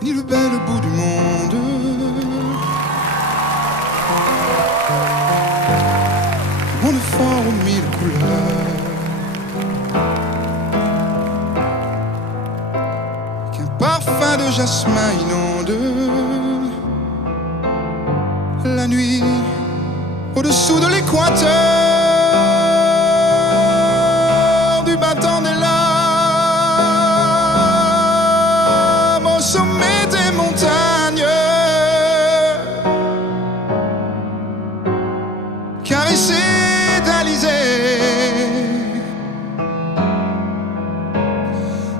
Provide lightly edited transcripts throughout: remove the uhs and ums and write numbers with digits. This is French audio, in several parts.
Ni le bel bout du monde, un monde fort aux mille couleurs, qu'un parfum de jasmin inonde la nuit au-dessous de l'équateur, du battant des lames au sommet des montagnes, caressé d'Alizé.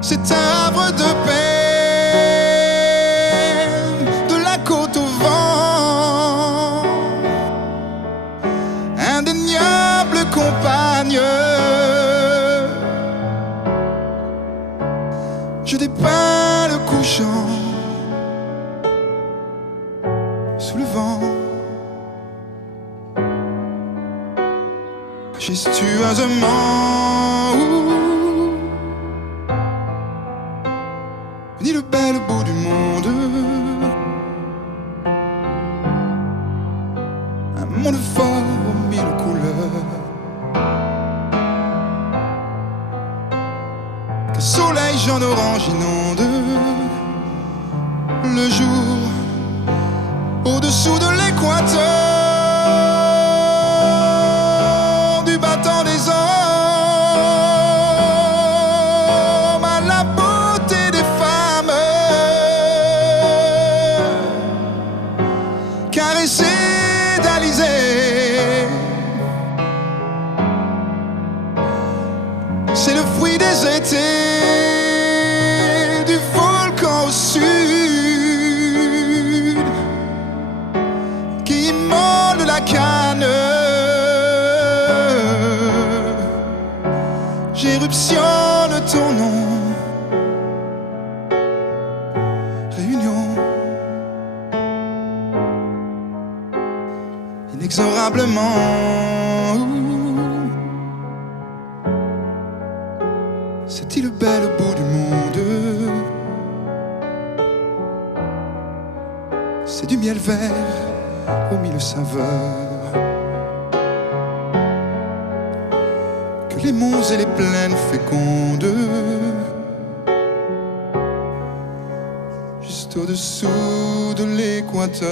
C'est un havre de peine, de la côte au vent, indéniable compagne. Je dépeins le couchant sous le vent, majestueusement. Ni le bel bout du monde, un monde fort aux mille couleurs, qu'un soleil jaune orange inonde le jour au-dessous de l'équateur, du battant des hommes à la beauté des femmes, caressé d'Alizé. C'est le fruit des étés, du volcan au sud, qui immole la canne. J'éruptionne ton nom, réunion inexorablement. C'est-il le bel bout du monde? C'est du miel vert aux mille saveurs, que les monts et les plaines fécondes, juste au-dessous de l'équateur.